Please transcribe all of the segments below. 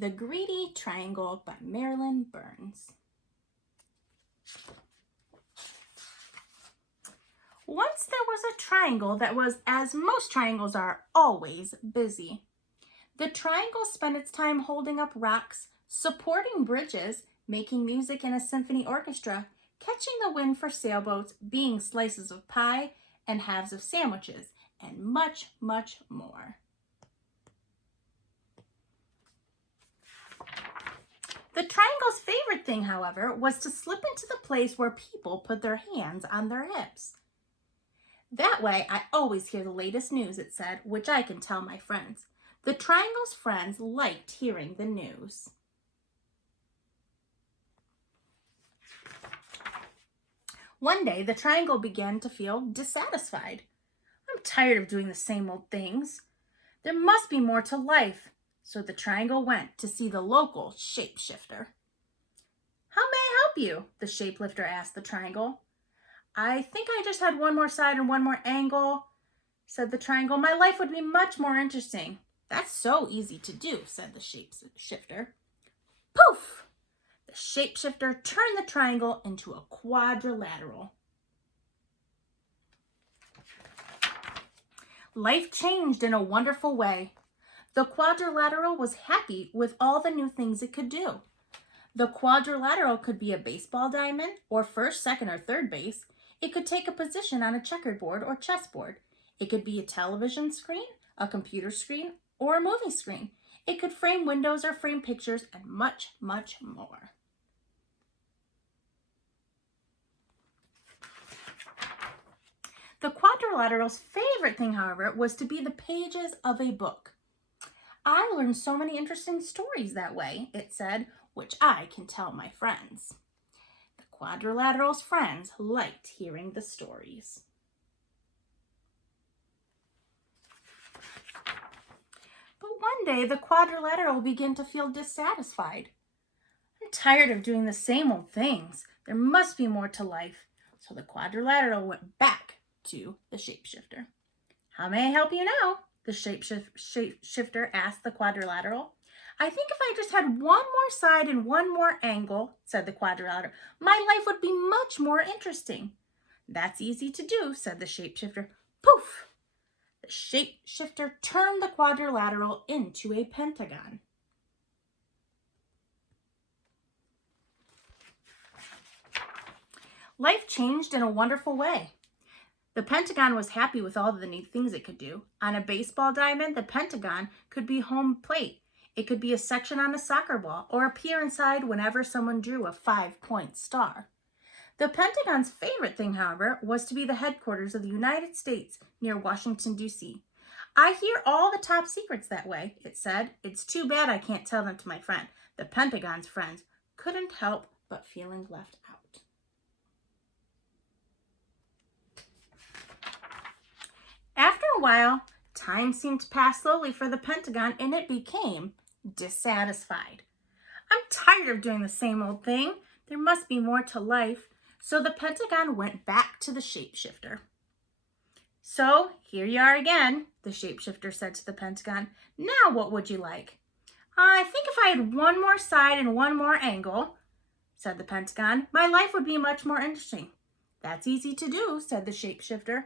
The Greedy Triangle by Marilyn Burns. Once there was a triangle that was, as most triangles are, always busy. The triangle spent its time holding up rocks, supporting bridges, making music in a symphony orchestra, catching the wind for sailboats, being slices of pie and halves of sandwiches, and much, much more. The triangle's favorite thing, however, was to slip into the place where people put their hands on their hips. That way, I always hear the latest news, it said, which I can tell my friends. The triangle's friends liked hearing the news. One day, the triangle began to feel dissatisfied. I'm tired of doing the same old things. There must be more to life. So the triangle went to see the local shapeshifter. How may I help you? The shapelifter asked the triangle. I think I just had one more side and one more angle, said the triangle. My life would be much more interesting. That's so easy to do, said the shapeshifter. Poof! The shapeshifter turned the triangle into a quadrilateral. Life changed in a wonderful way. The quadrilateral was happy with all the new things it could do. The quadrilateral could be a baseball diamond, or first, second, or third base. It could take a position on a checkerboard or chessboard. It could be a television screen, a computer screen, or a movie screen. It could frame windows or frame pictures, and much, much more. The quadrilateral's favorite thing, however, was to be the pages of a book. I learned so many interesting stories that way, it said, which I can tell my friends. The quadrilateral's friends liked hearing the stories. But one day, the quadrilateral began to feel dissatisfied. I'm tired of doing the same old things. There must be more to life. So the quadrilateral went back to the shapeshifter. How may I help you now? The shapeshifter asked the quadrilateral. I think if I just had one more side and one more angle, said the quadrilateral, my life would be much more interesting. That's easy to do, said the shapeshifter. Poof! The shapeshifter turned the quadrilateral into a pentagon. Life changed in a wonderful way. The pentagon was happy with all the neat things it could do. On a baseball diamond, the pentagon could be home plate. It could be a section on a soccer ball or appear inside whenever someone drew a 5-point star. The pentagon's favorite thing, however, was to be the headquarters of the United States near Washington, D.C. I hear all the top secrets that way, it said. It's too bad I can't tell them to my friend. The pentagon's friends couldn't help but feeling left out. After a while, time seemed to pass slowly for the pentagon, and it became dissatisfied. I'm tired of doing the same old thing. There must be more to life. So the pentagon went back to the shapeshifter. So here you are again, the shapeshifter said to the pentagon. Now what would you like? I think if I had one more side and one more angle, said the pentagon, my life would be much more interesting. That's easy to do, said the shapeshifter.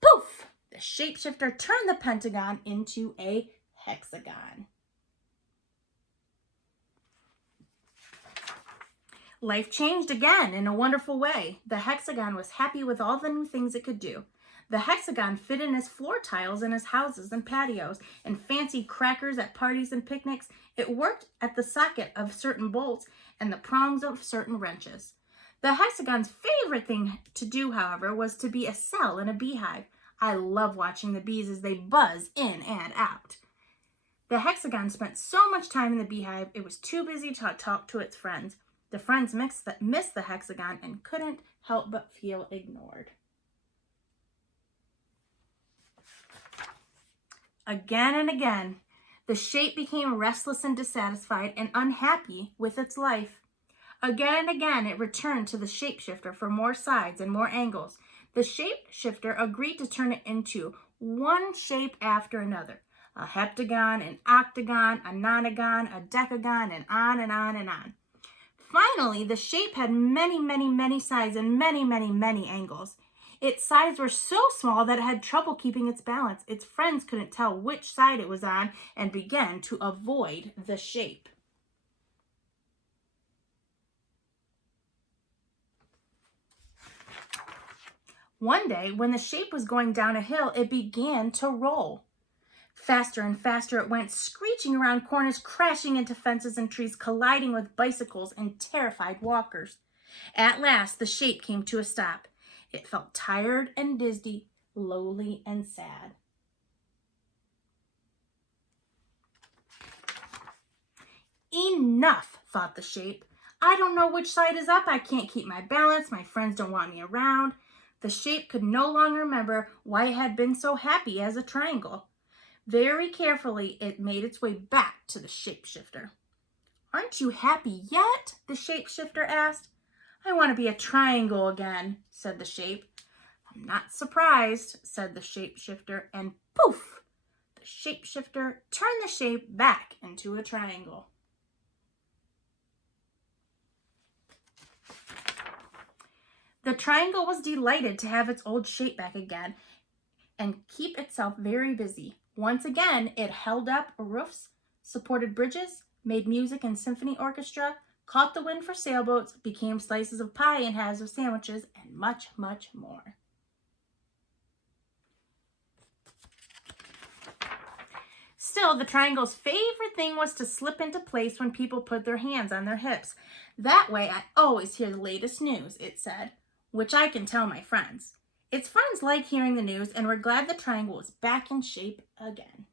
Poof! The shapeshifter turned the pentagon into a hexagon. Life changed again in a wonderful way. The hexagon was happy with all the new things it could do. The hexagon fit in as floor tiles in his houses and patios, and fancy crackers at parties and picnics. It worked at the socket of certain bolts and the prongs of certain wrenches. The hexagon's favorite thing to do, however, was to be a cell in a beehive. I love watching the bees as they buzz in and out. The hexagon spent so much time in the beehive, it was too busy to talk to its friends. The friends missed the hexagon and couldn't help but feel ignored. Again and again, the shape became restless and dissatisfied and unhappy with its life. Again and again, it returned to the shapeshifter for more sides and more angles. The shapeshifter agreed to turn it into one shape after another. a heptagon, an octagon, a nonagon, a decagon, and on and on and on. Finally, the shape had many, many, many sides and many, many, many angles. Its sides were so small that it had trouble keeping its balance. Its friends couldn't tell which side it was on and began to avoid the shape. One day, when the shape was going down a hill, it began to roll. Faster and faster it went, screeching around corners, crashing into fences and trees, colliding with bicycles and terrified walkers. At last, the shape came to a stop. It felt tired and dizzy, lowly and sad. Enough, thought the shape. I don't know which side is up. I can't keep my balance. My friends don't want me around. The shape could no longer remember why it had been so happy as a triangle. Very carefully, it made its way back to the shapeshifter. Aren't you happy yet? The shapeshifter asked. I want to be a triangle again, said the shape. I'm not surprised, said the shapeshifter, and poof! The shapeshifter turned the shape back into a triangle. The triangle was delighted to have its old shape back again and keep itself very busy. Once again, it held up roofs, supported bridges, made music and symphony orchestra, caught the wind for sailboats, became slices of pie and halves of sandwiches, and much, much more. Still, the triangle's favorite thing was to slip into place when people put their hands on their hips. That way, I always hear the latest news, it said, which I can tell my friends. Its friends like hearing the news and were glad the triangle was back in shape again.